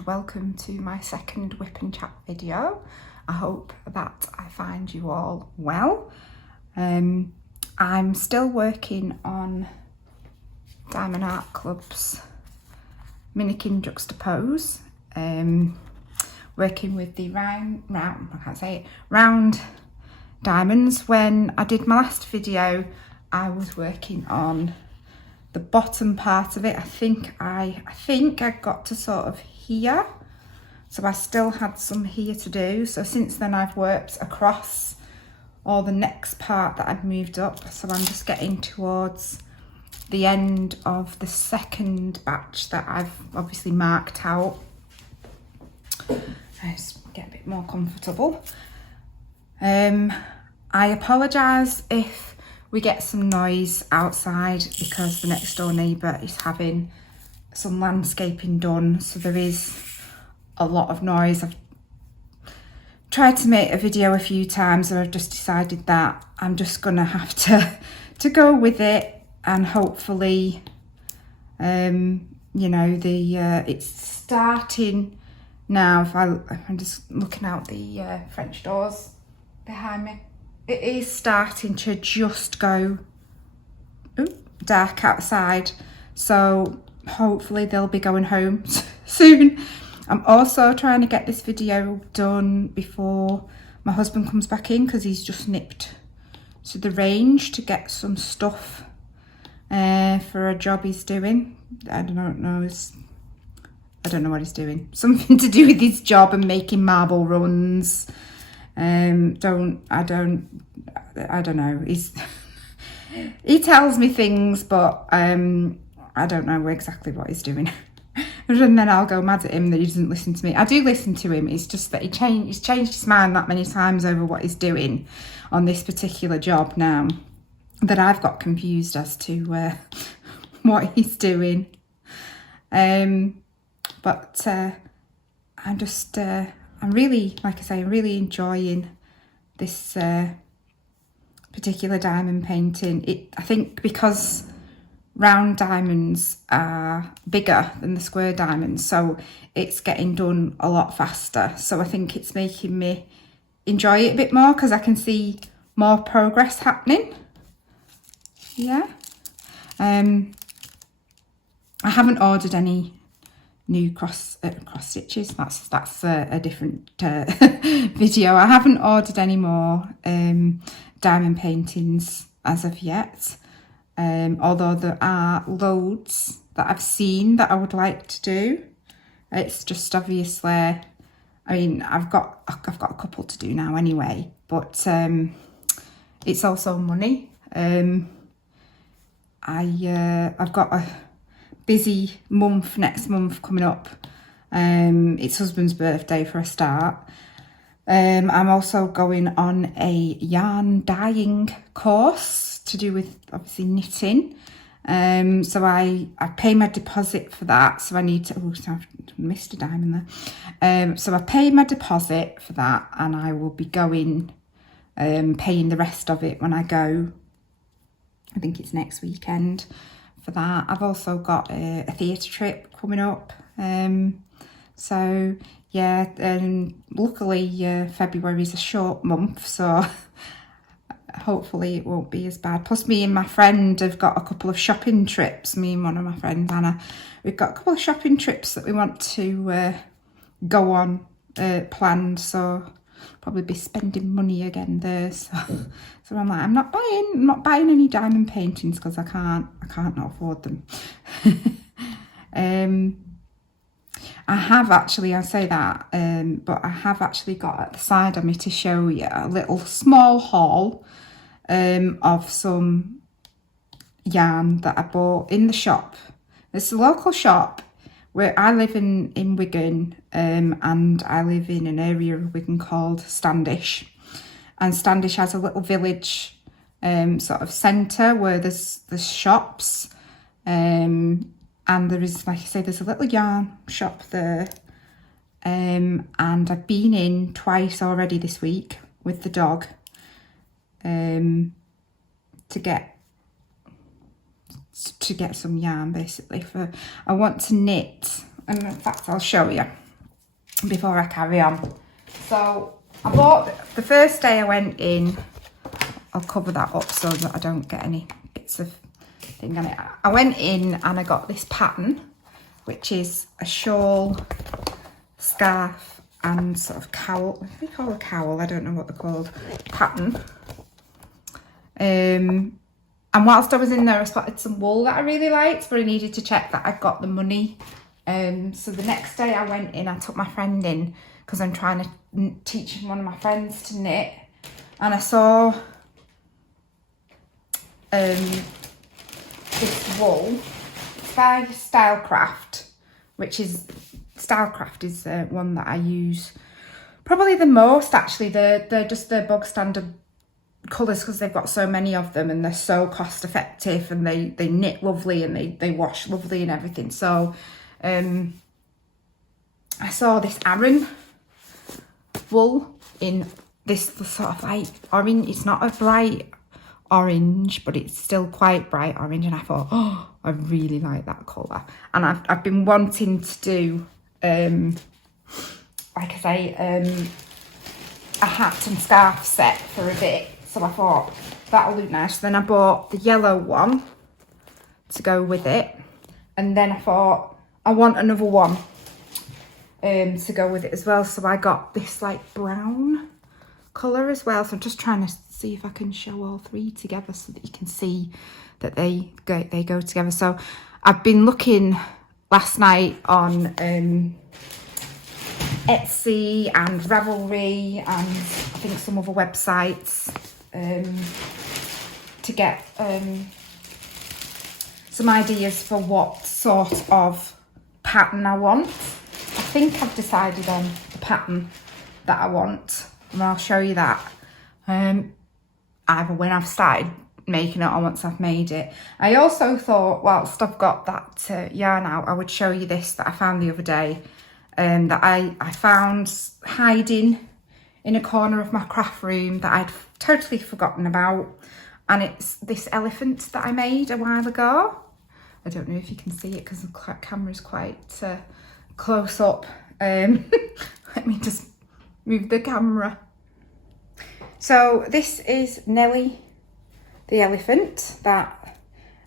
and welcome to my second whip and chat video. I hope that I find you all well. I'm still working on Diamond Art Club's Minikin juxtapose, working with the round diamonds. When I did my last video, I was working on the bottom part of it. I think I got to sort of here, so I still had some here to do. So since then I've worked across all the next part that I've moved up, so I'm just getting towards the end of the second batch that I've obviously marked out. Let's get a bit more comfortable. I apologise if we get some noise outside because the next door neighbour is having some landscaping done, so there is a lot of noise. I've tried to make a video a few times and I've just decided that I'm just gonna have to go with it, and hopefully you know, it's starting now. I'm just looking out the French doors behind me. It is starting to just go dark outside, so hopefully they'll be going home soon. I'm also trying to get this video done before my husband comes back in, because he's just nipped to the range to get some stuff for a job he's doing. I don't know what he's doing. Something to do with his job and making marble runs. I don't know. He tells me things, but I don't know exactly what he's doing. And then I'll go mad at him that he doesn't listen to me. I do listen to him. It's just that he's changed his mind that many times over what he's doing on this particular job now, that I've got confused as to what he's doing. But I'm really, like I say, I'm really enjoying this particular diamond painting. I think because round diamonds are bigger than the square diamonds, so it's getting done a lot faster. So I think it's making me enjoy it a bit more because I can see more progress happening. Yeah. I haven't ordered any new cross stitches. That's a different video. I haven't ordered any more diamond paintings as of yet, although there are loads that I've seen that I would like to do. It's just obviously, I mean, I've got a couple to do now anyway, but it's also money. I've got a busy month next month coming up. It's husband's birthday for a start. I'm also going on a yarn dyeing course to do with obviously knitting. So I pay my deposit for that. So I need to, I've missed a diamond there. So I pay my deposit for that, and I will be going, paying the rest of it when I go. I think it's next weekend for that. I've also got a theatre trip coming up. So yeah, and luckily February is a short month, so hopefully it won't be as bad. Plus me and my friend have got a couple of shopping trips. Me and one of my friends, Anna, we've got a couple of shopping trips that we want to go on planned, so probably be spending money again there. So I'm like, I'm not buying any diamond paintings because I can't not afford them. I have actually, I say that, but I have actually got at the side of me to show you a little small haul of some yarn that I bought in the shop. It's a local shop where I live in Wigan, and I live in an area of Wigan called Standish. And Standish has a little village sort of centre where there's shops, and there is, like I say, there's a little yarn shop there, and I've been in twice already this week with the dog to get some yarn, basically. I want to knit, and in fact I'll show you. before I carry on. So I bought, the first day I went in, I'll cover that up so that I don't get any bits of thing on it. I went in and I got this pattern, which is a shawl, scarf and sort of cowl. What do they call a cowl? I don't know what they're called. Pattern. And whilst I was in there, I spotted some wool that I really liked, but I needed to check that I got the money. So the next day I went in, I took my friend in because I'm trying to teach one of my friends to knit, and I saw this wool. It's by Stylecraft, which is Stylecraft is one that I use probably the most actually. They're just the bog standard colours because they've got so many of them and they're so cost effective, and they knit lovely and they wash lovely and everything. So I saw this Aran wool in this sort of like orange. It's not a bright orange, but it's still quite bright orange, and I thought, oh, I really like that colour. And I've been wanting to do like I say, a hat and scarf set for a bit, so I thought that'll look nice. Then I bought the yellow one to go with it, and then I thought I want another one to go with it as well, so I got this like brown colour as well. So I'm just trying to see if I can show all three together so that you can see that they go together. So I've been looking last night on Etsy and Ravelry and I think some other websites to get some ideas for what sort of pattern I want. I think I've decided on the pattern that I want, and I'll show you that either when I've started making it or once I've made it. I also thought, whilst I've got that yarn out, I would show you this that I found the other day, that I found hiding in a corner of my craft room that I'd totally forgotten about, and it's this elephant that I made a while ago. I don't know if you can see it because the camera's quite close up. Let me just move the camera. So this is Nellie the elephant that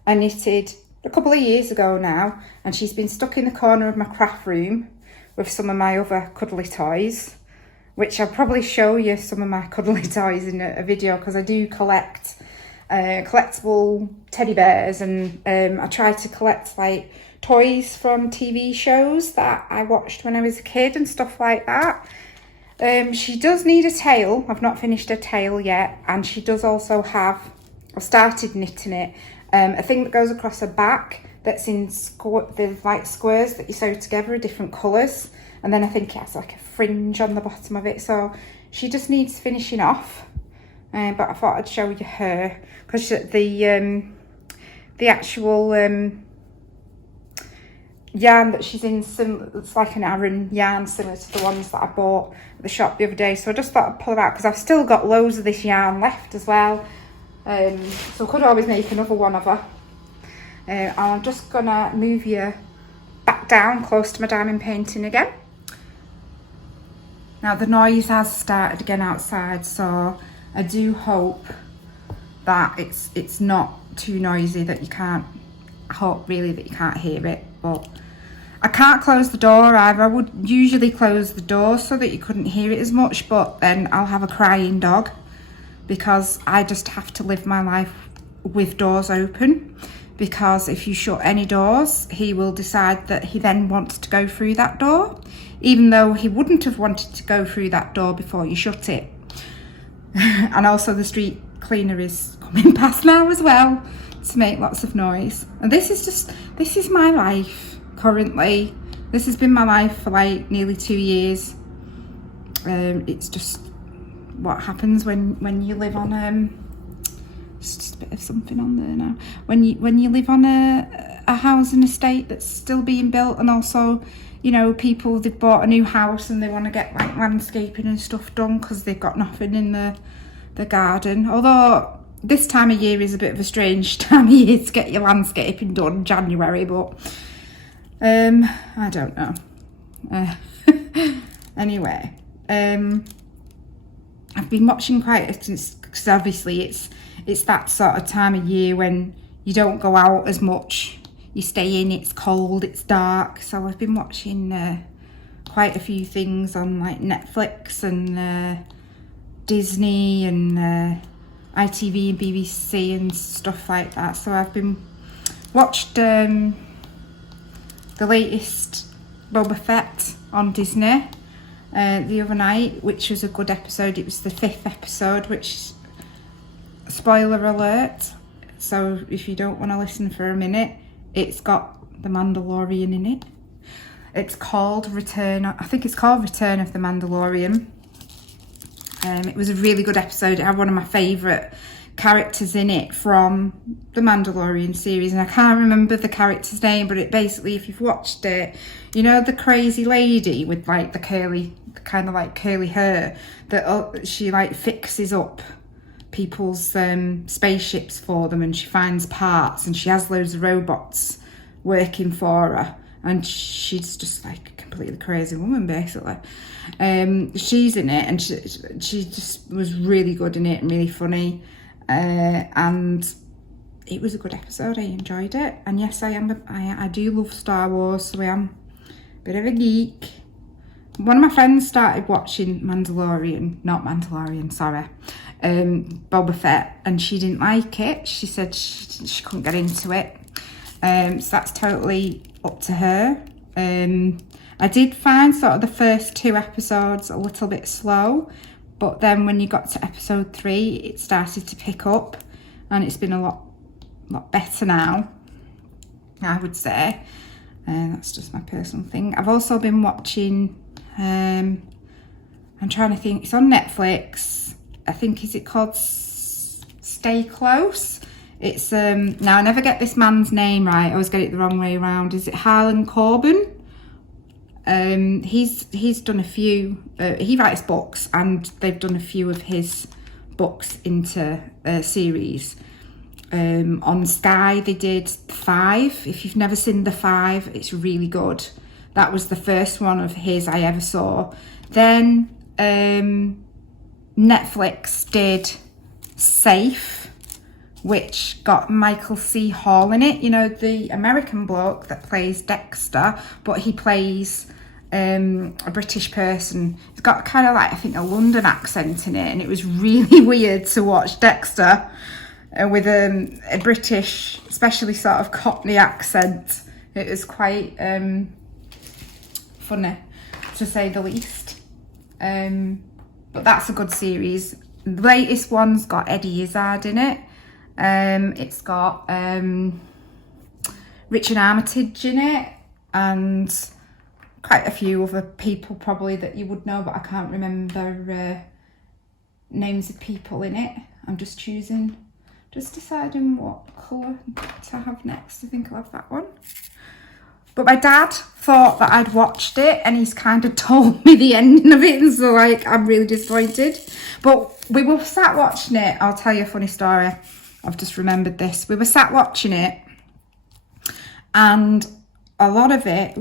I knitted a couple of years ago now, and she's been stuck in the corner of my craft room with some of my other cuddly toys, which I'll probably show you some of my cuddly toys in a video, because I do collect collectible teddy bears, and I try to collect like toys from TV shows that I watched when I was a kid and stuff like that. She does need a tail. I've not finished her tail yet, and she does also have, I started knitting it, a thing that goes across her back that's in the like squares that you sew together, different colours, and then I think it has like a fringe on the bottom of it. So she just needs finishing off, but I thought I'd show you her because the actual yarn that she's in, it's like an Aran yarn similar to the ones that I bought at the shop the other day. So I just thought I'd pull it out because I've still got loads of this yarn left as well. So I could always make another one of her. I'm just gonna move you back down close to my diamond painting again. Now the noise has started again outside, so I do hope that it's not too noisy that you can't, I hope really that you can't hear it. But I can't close the door either. I would usually close the door so that you couldn't hear it as much, but then I'll have a crying dog because I just have to live my life with doors open, because if you shut any doors, he will decide that he then wants to go through that door, even though he wouldn't have wanted to go through that door before you shut it. And also the street cleaner is coming past now as well to make lots of noise. And this is my life currently. This has been my life for like nearly 2 years. It's just what happens when you live on just a bit of something on there now. When you live on a housing estate that's still being built, and also, you know, people, they've bought a new house and they want to get like landscaping and stuff done because they've got nothing in the garden. Although this time of year is a bit of a strange time of year to get your landscaping done, January, but I don't know. Anyway, I've been watching quite because obviously it's that sort of time of year when you don't go out as much. You stay in, it's cold, it's dark. So I've been watching quite a few things on like Netflix and Disney and ITV and BBC and stuff like that. So I've been watched the latest Boba Fett on Disney the other night, which was a good episode. It was the 5th episode, which, spoiler alert, so if you don't want to listen for a minute, it's got the Mandalorian in it. It's called Return of the Mandalorian. It was a really good episode. It had one of my favourite characters in it from the Mandalorian series, and I can't remember the character's name, but it basically, if you've watched it, you know the crazy lady with like the curly hair that she like fixes up people's spaceships for them, and she finds parts, and she has loads of robots working for her, and she's just like a completely crazy woman basically. She's in it, and she just was really good in it and really funny, and it was a good episode. I enjoyed it, and yes, I do love Star Wars, so I am a bit of a geek. One of my friends started watching Boba Fett, and she didn't like it. She said she couldn't get into it, so that's totally up to her. I did find sort of the first 2 episodes a little bit slow, but then when you got to episode 3, it started to pick up, and it's been a lot better now, I would say. That's just my personal thing. I've also been watching, I'm trying to think, it's on Netflix, I think, is it called Stay Close? It's now I never get this man's name right, I always get it the wrong way around. Is it Harlan Coben? He's done a few, he writes books, and they've done a few of his books into a series. On Sky they did 5. If you've never seen the 5, it's really good. That was the first one of his I ever saw. Then Netflix did Safe, which got Michael C. Hall in it, you know, the American bloke that plays Dexter, but he plays a British person. He's got kind of like, I think, a London accent in it, and it was really weird to watch Dexter with a British, especially sort of Cockney accent. It was quite funny, to say the least. But that's a good series. The latest one's got Eddie Izzard in it. It's got Richard Armitage in it, and quite a few other people probably that you would know, but I can't remember names of people in it. I'm just deciding what colour to have next. I think I'll have that one. But my dad thought that I'd watched it, and he's kind of told me the ending of it, and so like I'm really disappointed. But we were sat watching it. I'll tell you a funny story. I've just remembered this. We were sat watching it, and a lot of it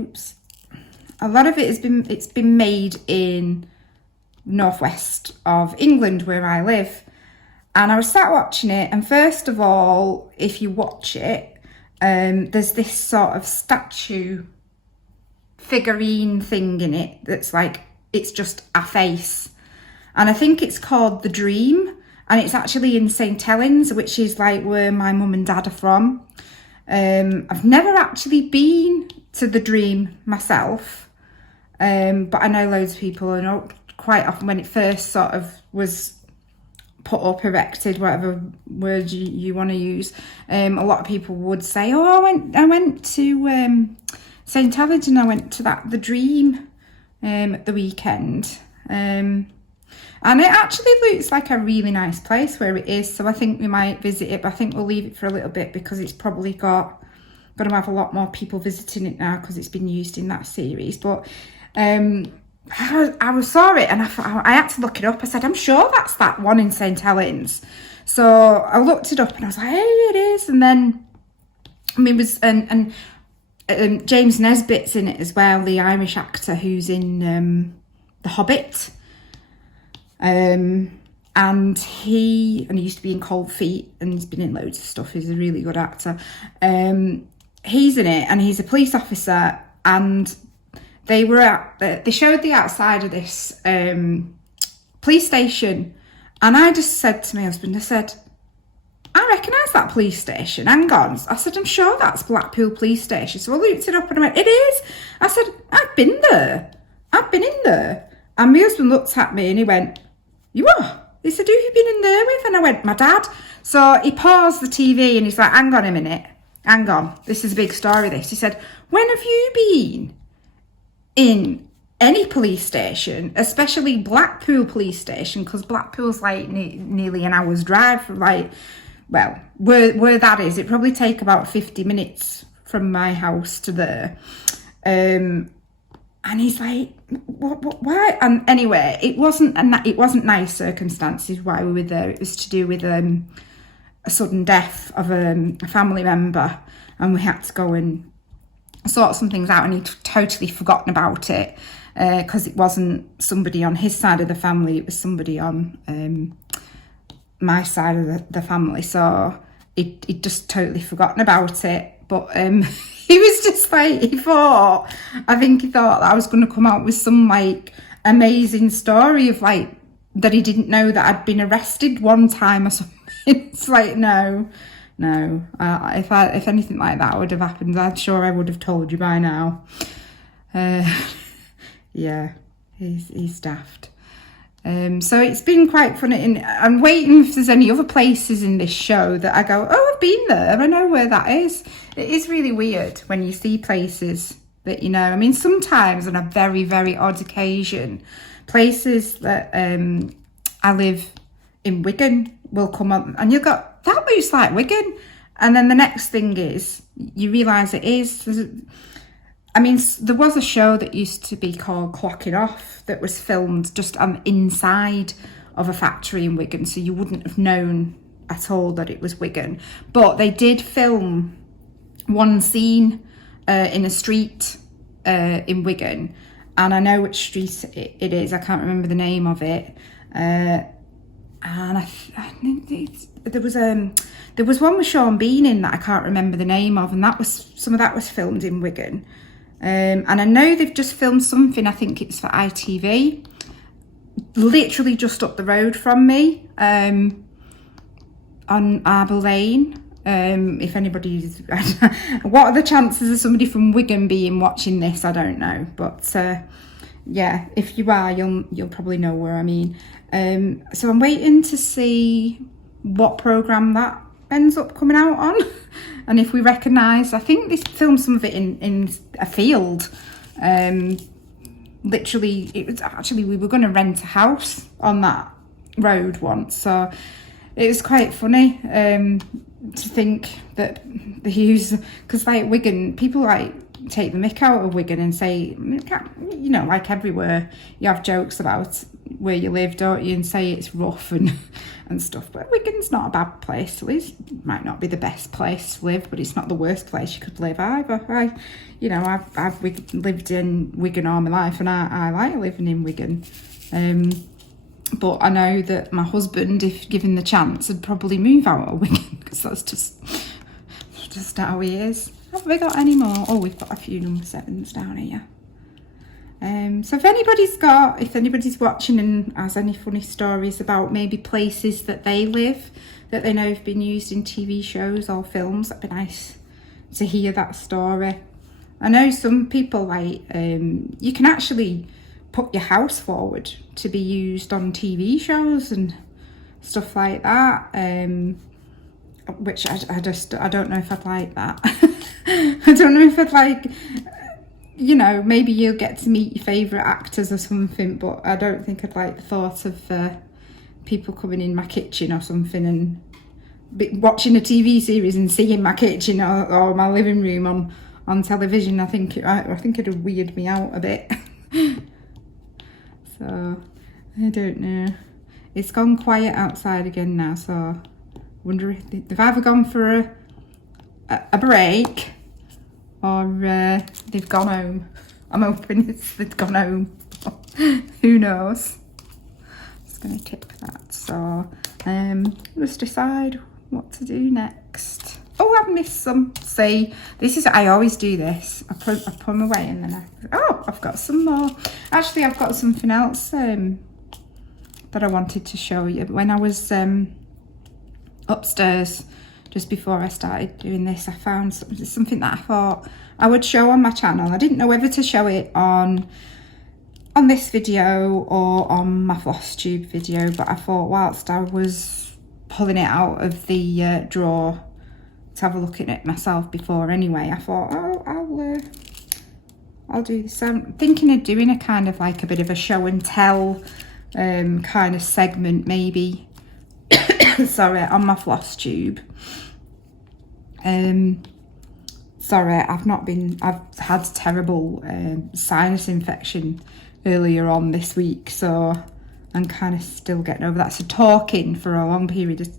it's been made in northwest of England where I live. And I was sat watching it, and first of all, if you watch it, there's this sort of statue figurine thing in it that's like, it's just a face. And I think it's called The Dream, and it's actually in St. Helens, which is like where my mum and dad are from. I've never actually been to The Dream myself, but I know loads of people. I know quite often when it first sort of was put up, erected, whatever word you want to use, a lot of people would say, oh, I went to St. Helens, and I went to The Dream at the weekend. And it actually looks like a really nice place where it is, so I think we might visit it, but I think we'll leave it for a little bit because it's probably going to have a lot more people visiting it now because it's been used in that series. But I saw it, and I had to look it up. I said, I'm sure that's that one in St. Helens. So I looked it up, and I was like, hey, it is. And then, I mean, it was, and James Nesbitt's in it as well, the Irish actor who's in The Hobbit. And he used to be in Cold Feet, and he's been in loads of stuff. He's a really good actor. He's in it, and he's a police officer, and they showed the outside of this police station, and I just said to my husband, I said, I recognise that police station. Hang on. I said, I'm sure that's Blackpool Police Station. So I looked it up and I went, it is. I said, I've been there. I've been in there. And my husband looked at me and he went, you are? He said, who have you been in there with? And I went, my dad. So he paused the TV and he's like, hang on a minute. Hang on. This is a big story, this. He said, when have you been in any police station, especially Blackpool Police Station? Because Blackpool's like nearly an hour's drive from well, where that is, it probably take about 50 minutes from my house to there. And he's like, what, why? And anyway, it wasn't nice circumstances why we were there. It was to do with a sudden death of a family member, and we had to go and sort some things out, and he'd totally forgotten about it because it wasn't somebody on his side of the family, it was somebody on my side of the family, so he'd just totally forgotten about it. But he was just like, I think he thought that I was going to come out with some like amazing story of like that he didn't know that I'd been arrested one time or something. It's like, no. If anything like that would have happened, I'm sure I would have told you by now. Yeah, he's daft. So it's been quite funny, and I'm waiting if there's any other places in this show that I go, oh, I've been there, I know where that is. It is really weird when you see places that, you know, I mean, sometimes on a very, very odd occasion, places that I live in Wigan will come up and you'll go, that looks like Wigan. And then the next thing is, you realise it is. I mean, there was a show that used to be called Clocking Off that was filmed just inside of a factory in Wigan, so you wouldn't have known at all that it was Wigan. But they did film one scene in a street in Wigan, and I know which street it is. I can't remember the name of it. And I think there was one with Sean Bean in that I can't remember the name of, and some of that was filmed in Wigan. And I know they've just filmed something, I think it's for ITV, literally just up the road from me, on Arbour Lane. If anybody's, what are the chances of somebody from Wigan being watching this? I don't know, but yeah, if you are, you'll probably know where I mean. So I'm waiting to see what programme that ends up coming out on, and if we recognise, I think they filmed some of it in a field. Literally, it was actually, we were going to rent a house on that road once, so it was quite funny to think that they use, because like Wigan, people like take the mick out of Wigan and say, you know, like everywhere you have jokes about where you live, don't you, and say it's rough and stuff, but Wigan's not a bad place to live. It might not be the best place to live, but it's not the worst place you could live either. I've lived in Wigan all my life, and I like living in Wigan, but I know that my husband, if given the chance, would probably move out of Wigan, because that's just how he is. Have we got any more? Oh, we've got a few number 7s down here. So if anybody's watching and has any funny stories about maybe places that they live that they know have been used in TV shows or films, that'd be nice to hear that story. I know some people like, you can actually put your house forward to be used on TV shows and stuff like that, which I don't know if I'd like that. I don't know if I'd like, you know, maybe you'll get to meet your favourite actors or something, but I don't think I'd like the thought of people coming in my kitchen or something and watching a TV series and seeing my kitchen or my living room on television. I think it'd weird me out a bit. So, I don't know. It's gone quiet outside again now, so I wonder if they've either gone for a break or they've gone home. I'm hoping they've gone home. Who knows? Just going to tip that. So let's decide what to do next. Oh, I've missed some. See, this is, I always do this. I put them away and then I've got some more. Actually, I've got something else that I wanted to show you. When I was upstairs, just before I started doing this, I found something that I thought I would show on my channel. I didn't know whether to show it on this video or on my floss tube video, but I thought whilst I was pulling it out of the drawer to have a look at it myself before anyway, I thought, oh, I'll do this. I'm thinking of doing a kind of like a bit of a show and tell kind of segment maybe sorry, on my floss tube. Sorry, I've had terrible sinus infection earlier on this week, so I'm kind of still getting over that. So talking for a long period of,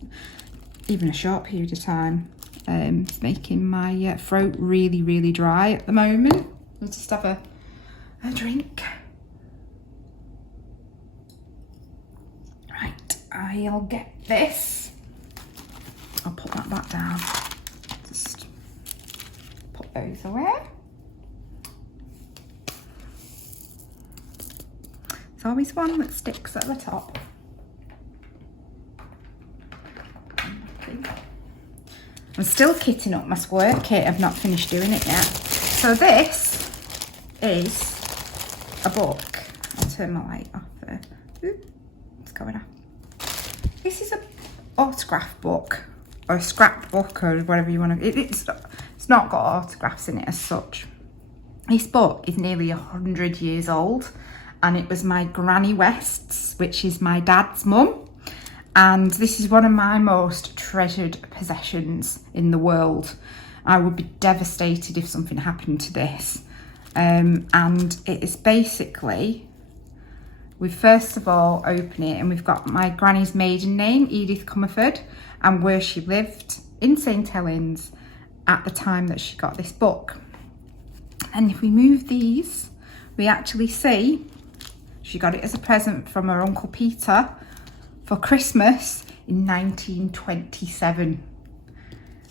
even a short period of time, is making my throat really, really dry at the moment. I'll just have a drink. Right, I'll get this. I'll put that back down. Just put those away. There's always one that sticks at the top. I'm still kitting up my squirt kit. I've not finished doing it yet. So this is a book. I'll turn my light off there. Ooh, it's going off. This is an autograph book, or a scrapbook, or whatever you want to. It's not got autographs in it as such. This book is nearly 100 years old, and it was my Granny West's, which is my dad's mum. And this is one of my most treasured possessions in the world. I would be devastated if something happened to this. And it is basically, we first of all open it and we've got my granny's maiden name, Edith Comerford, and where she lived in St Helens at the time that she got this book. And if we move these, we actually see she got it as a present from her Uncle Peter for Christmas in 1927.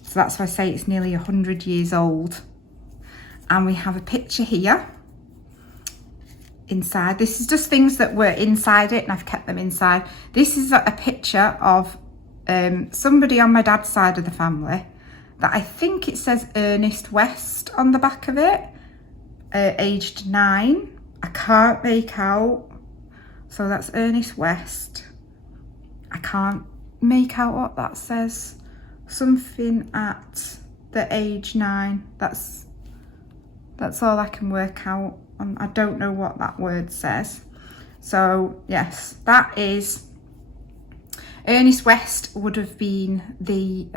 So that's why I say it's nearly 100 years old. And we have a picture here inside. This is just things that were inside it and I've kept them inside. This is a picture of somebody on my dad's side of the family that I think it says Ernest West on the back of it, aged 9. I can't make out. So that's Ernest West. I can't make out what that says. Something at the age 9. That's all I can work out. I don't know what that word says. So yes, that is Ernest West would have been the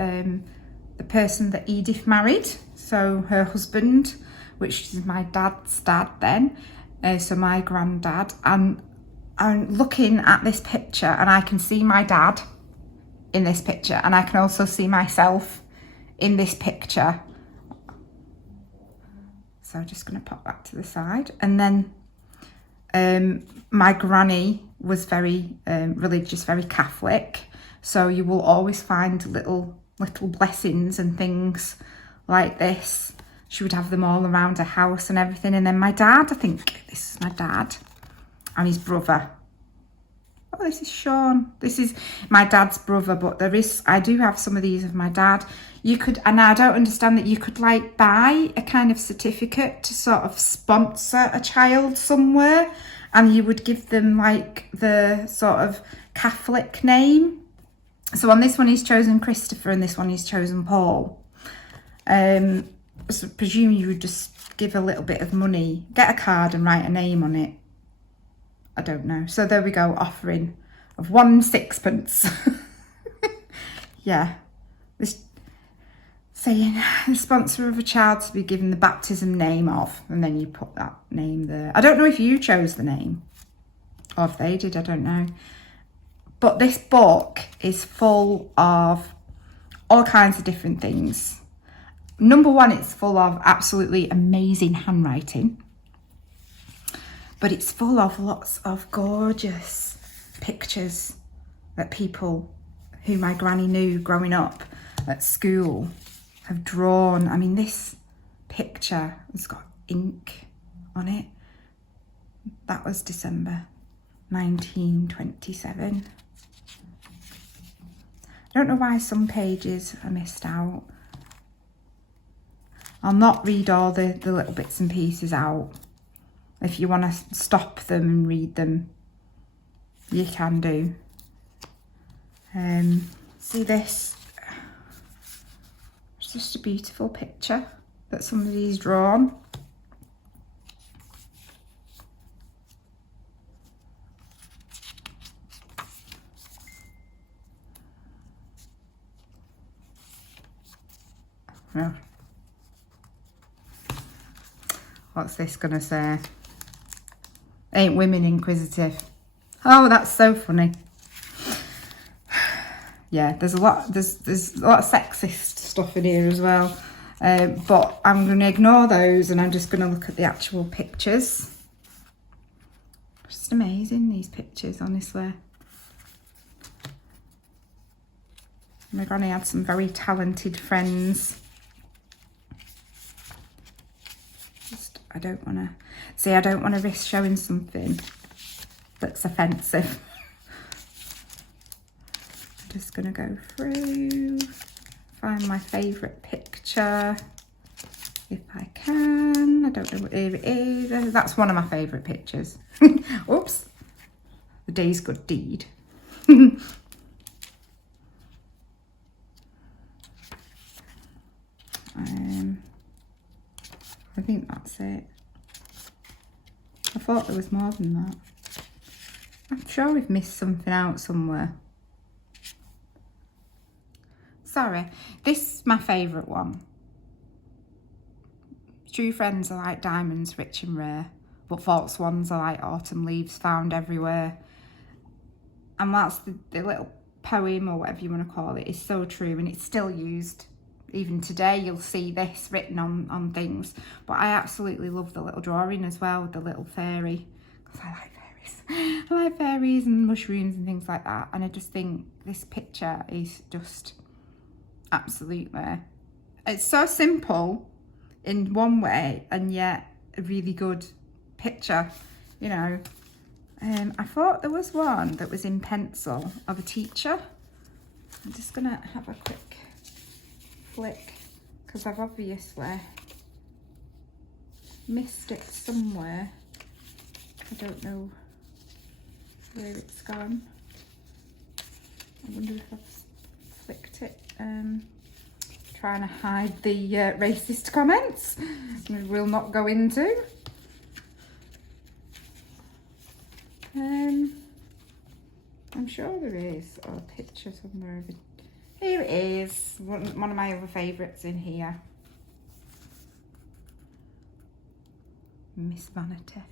person that Edith married. So her husband, which is my dad's dad then. So my granddad. And I'm looking at this picture and I can see my dad in this picture, and I can also see myself in this picture. So I'm just going to pop that to the side. And then my granny was very religious, very Catholic. So you will always find little blessings and things like this. She would have them all around her house and everything. And then my dad, I think this is my dad and his brother. Oh, this is Sean. This is my dad's brother, but I do have some of these of my dad. You could, and I don't understand that you could like buy a kind of certificate to sort of sponsor a child somewhere, and you would give them like the sort of Catholic name. So on this one he's chosen Christopher and this one he's chosen Paul. So presume you would just give a little bit of money, get a card and write a name on it. I don't know. So there we go, offering of 1 6pence. Yeah. This saying the sponsor of a child to be given the baptism name of, and then you put that name there. I don't know if you chose the name or if they did, I don't know. But this book is full of all kinds of different things. Number one, it's full of absolutely amazing handwriting. But it's full of lots of gorgeous pictures that people who my granny knew growing up at school have drawn. I mean, this picture has got ink on it. That was December 1927. I don't know why some pages are missed out. I'll not read all the little bits and pieces out. If you want to stop them and read them, you can do. See this? It's just a beautiful picture that somebody's drawn. Oh. What's this gonna say? Ain't women inquisitive? Oh, that's so funny. Yeah, there's a lot of sexist stuff in here as well. But I'm going to ignore those and I'm just going to look at the actual pictures. Just amazing, these pictures, honestly. My granny had some very talented friends. I don't want to risk showing something that's offensive. I'm just going to go through, find my favourite picture, if I can. I don't know what it is. That's one of my favourite pictures. Oops. The day's good deed. I think that's it. I thought there was more than that. I'm sure we've missed something out somewhere. Sorry, this is my favourite one. True friends are like diamonds, rich and rare, but false ones are like autumn leaves found everywhere. And that's the little poem, or whatever you want to call it, is so true, and it's still used. Even today you'll see this written on things. But I absolutely love the little drawing as well, the little fairy, because I like fairies. I like fairies and mushrooms and things like that, and I just think this picture is just absolutely, it's so simple in one way and yet a really good picture, you know. I thought there was one that was in pencil of a teacher. I'm just gonna have a quick flick because I've obviously missed it somewhere. I don't know where it's gone. I wonder if I've flicked it. Trying to hide the racist comments we will not go into. I'm sure there is a picture somewhere of it. Here it is, one of my other favourites in here. Miss Vanity.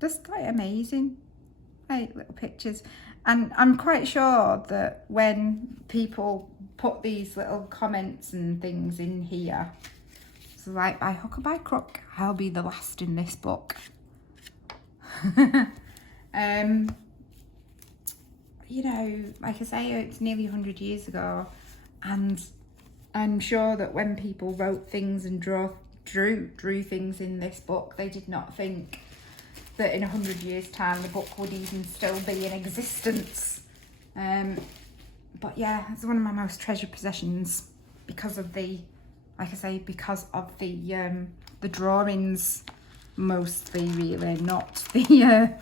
Just quite amazing. Like little pictures. And I'm quite sure that when people put these little comments and things in here, so like by hook or by crook, I'll be the last in this book. You know, like I say, it's nearly 100 years ago, and I'm sure that when people wrote things and drew things in this book, they did not think that in 100 years time the book would even still be in existence. But yeah, it's one of my most treasured possessions because of the, like I say, because of the drawings mostly, really, not the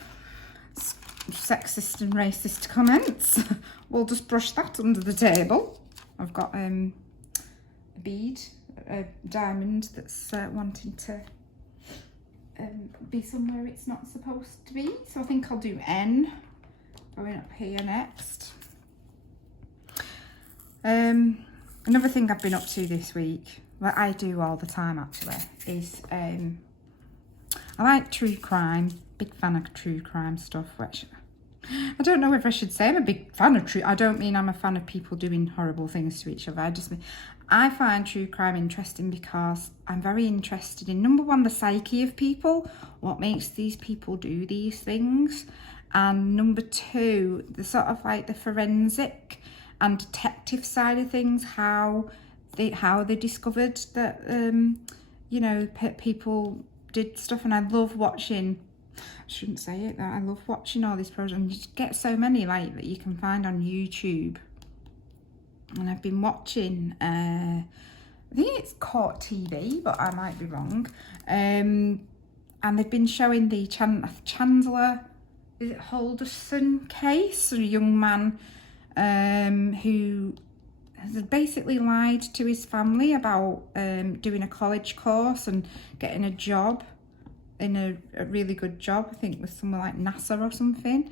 sexist and racist comments. We'll just brush that under the table. I've got a bead, a diamond that's wanting to be somewhere it's not supposed to be, so I think I'll do N going up here next. Another thing I've been up to this week, what I do all the time actually, is I like true crime, big fan of true crime stuff, which I don't know if I should say I'm a big fan of true. I don't mean I'm a fan of people doing horrible things to each other. I just mean I find true crime interesting because I'm very interested in, number one, the psyche of people, what makes these people do these things, and number two, the sort of like the forensic and detective side of things, how they discovered that you know, people did stuff. And I love watching, I shouldn't say it, that I love watching all these programs. You just get so many like that you can find on YouTube. And I've been watching, I think it's Court TV, but I might be wrong. And they've been showing the Chandler, is it Halderson case? A young man who has basically lied to his family about doing a college course and getting a job in a really good job, I think with somewhere like NASA or something.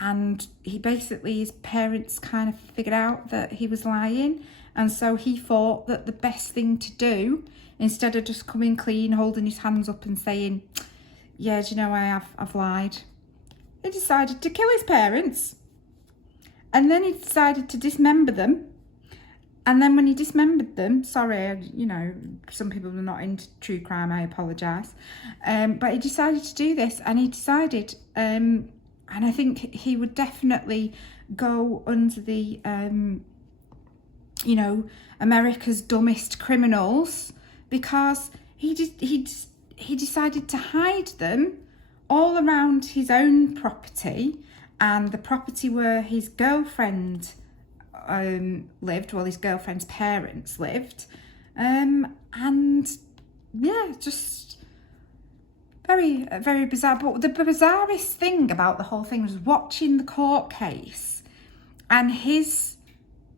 And he basically, his parents kind of figured out that he was lying. And so he thought that the best thing to do, instead of just coming clean, holding his hands up and saying, yeah, do you know, I've lied, he decided to kill his parents. And then he decided to dismember them. And then when he dismembered them, sorry, you know, some people are not into true crime, I apologise. But he decided to do this, and he decided, and I think he would definitely go under the, you know, America's dumbest criminals, because he decided to hide them all around his own property and the property where his girlfriend lived, well, his girlfriend's parents lived, and yeah, just very, very bizarre. But the bizarrest thing about the whole thing was watching the court case and his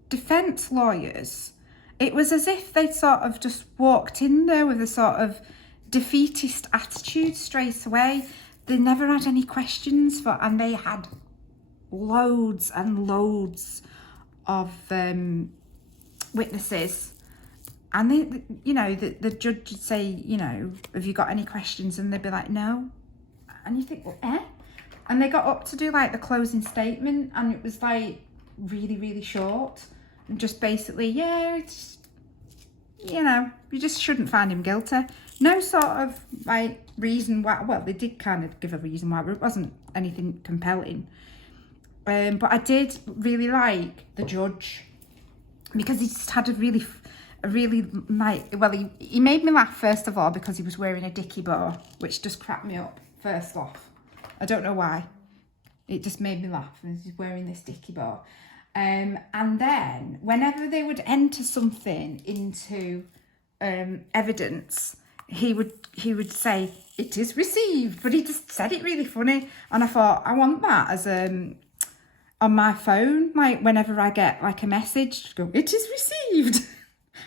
defence lawyers. It was as if they'd sort of just walked in there with a sort of defeatist attitude straight away. They never had any questions for, and they had loads and loads of witnesses, and they, you know, the judge would say, you know, have you got any questions? And they'd be like, no. And you think, well, and they got up to do like the closing statement, and it was like really, really short, and just basically, yeah, it's, you know, you just shouldn't find him guilty. No sort of like reason why. Well, they did kind of give a reason why, but it wasn't anything compelling. But I did really like the judge, because he just had a really like, well, he made me laugh first of all because he was wearing a dicky bow, which just cracked me up first off. I don't know why. It just made me laugh. He's wearing this dicky bow. And then whenever they would enter something into evidence, he would say, it is received, but he just said it really funny. And I thought, I want that as on my phone, like whenever I get like a message, go, it is received.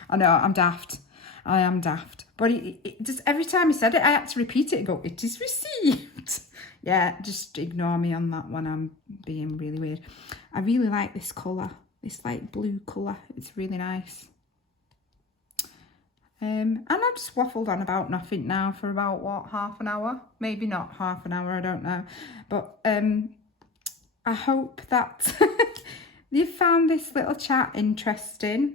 I know, I'm daft. I am daft. But it just, every time he said it, I had to repeat it and go, it is received. Yeah, just ignore me on that one. I'm being really weird. I really like this colour, this like blue colour. It's really nice. And I just waffled on about nothing now for about, what, half an hour? Maybe not half an hour, I don't know. But I hope that you found this little chat interesting.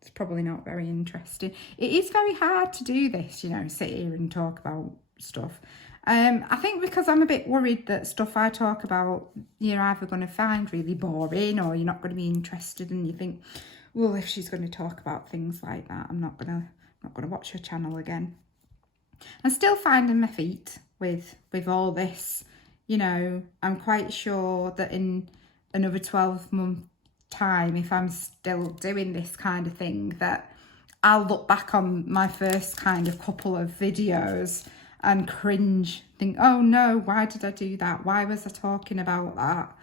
It's probably not very interesting. It is very hard to do this, you know, sit here and talk about stuff. I think because I'm a bit worried that stuff I talk about, you're either going to find really boring or you're not going to be interested, and you think, well, if she's going to talk about things like that, I'm not going to watch her channel again. I'm still finding my feet with all this. You know, I'm quite sure that in another 12-month time, if I'm still doing this kind of thing, that I'll look back on my first kind of couple of videos and cringe, think, oh no, why did I do that? Why was I talking about that?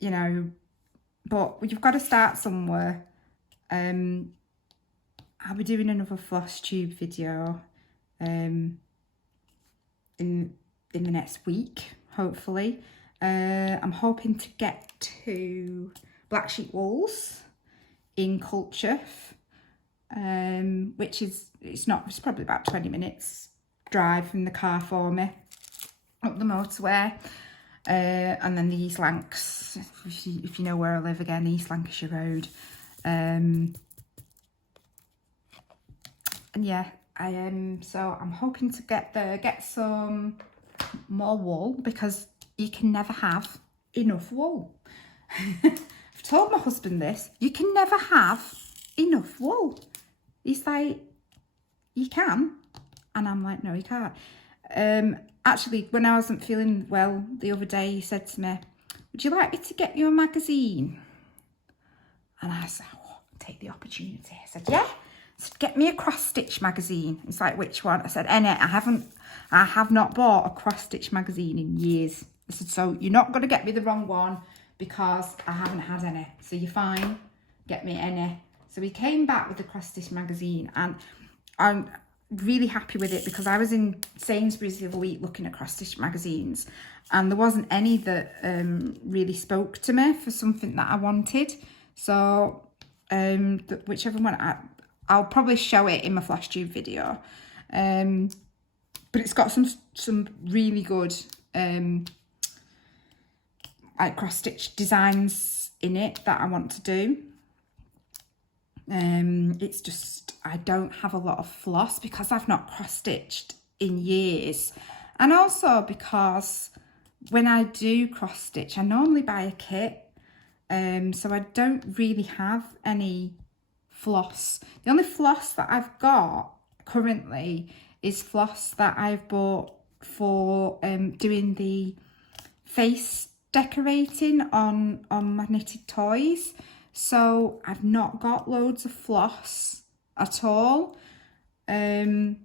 You know, but you've got to start somewhere. I'll be doing another floss tube video in the next week, hopefully. I'm hoping to get to Black Sheep Walls in Culcheth, which is, it's probably about 20 minutes drive from the car for me. up the motorway. And then the East Lancs, if you know where I live again, East Lancashire Road. And yeah, so I'm hoping to get some more wool, because you can never have enough wool. I've told my husband this, you can never have enough wool. He's like, you can, and I'm like, no, you can't. Actually, when I wasn't feeling well the other day, he said to me, would you like me to get you a magazine? And I said, oh, take the opportunity. I said, yeah. I said, get me a cross-stitch magazine. He's like, which one? I said, I have not bought a cross-stitch magazine in years. I said, so you're not going to get me the wrong one, because I haven't had any. So you're fine, get me any. So he came back with the cross-stitch magazine, and I'm really happy with it, because I was in Sainsbury's the other week looking at cross-stitch magazines, and there wasn't any that really spoke to me for something that I wanted. So whichever one, I'll probably show it in my flash tube video, but it's got some really good like cross-stitch designs in it that I want to do. It's just, I don't have a lot of floss, because I've not cross-stitched in years, and also because when I do cross-stitch, I normally buy a kit, so I don't really have any floss. The only floss that I've got currently is floss that I've bought for doing the face decorating on my knitted toys. So I've not got loads of floss at all. And,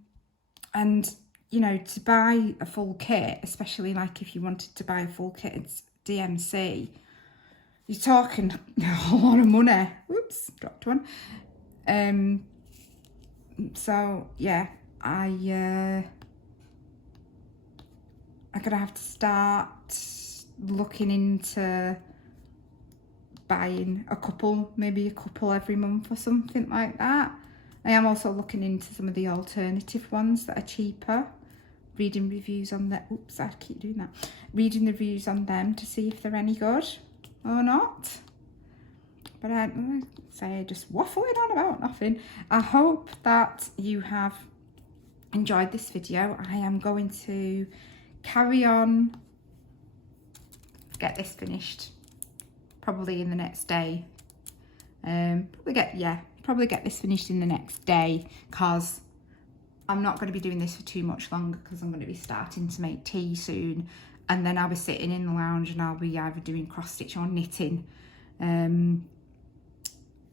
you know, to buy a full kit, especially like if you wanted to buy a full kit, it's DMC, you're talking a lot of money. Whoops, dropped one. So yeah, I'm gonna have to start looking into buying maybe a couple every month or something like that. I am also looking into some of the alternative ones that are cheaper, reading reviews on them. Oops, I keep doing that. Reading the reviews on them to see if they're any good or not. But I say just waffling on about nothing. I hope that you have enjoyed this video. I am going to carry on, get this finished probably in the next day. Probably get this finished in the next day, because I'm not going to be doing this for too much longer, because I'm going to be starting to make tea soon, and then I'll be sitting in the lounge and I'll be either doing cross stitch or knitting.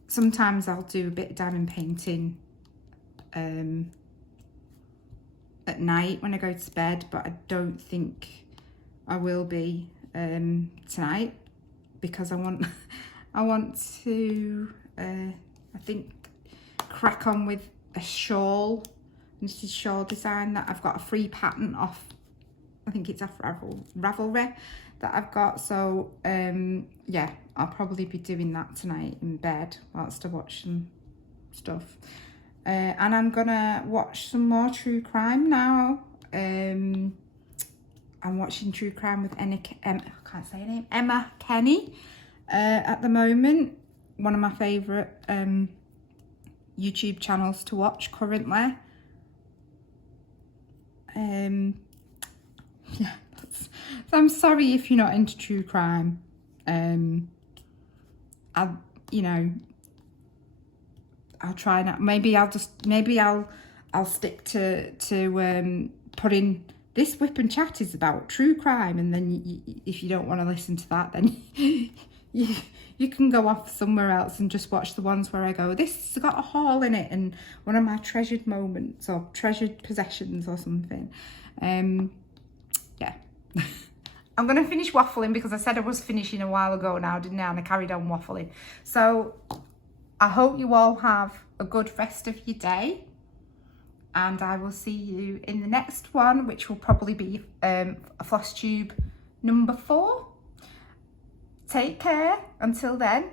Sometimes I'll do a bit of diamond painting at night when I go to bed, but I don't think I will be tonight, because I want to I think crack on with a shawl, knitted shawl design that I've got a free pattern off. I think it's off Ravelry that I've got. So yeah, I'll probably be doing that tonight in bed whilst I watch some stuff. And I'm gonna watch some more true crime now. I'm watching true crime with I can't say her name, Emma Kenny at the moment. One of my favourite YouTube channels to watch currently. Yeah, so I'm sorry if you're not into true crime. I'll try not. Maybe I'll stick to putting this WIP and chat is about true crime, and then if you don't want to listen to that, then you can go off somewhere else and just watch the ones where I go, this has got a haul in it and one of my treasured moments or treasured possessions or something. Yeah. I'm going to finish waffling, because I said I was finishing a while ago now, didn't I? And I carried on waffling. So I hope you all have a good rest of your day, and I will see you in the next one, which will probably be a floss tube number 4. Take care until then.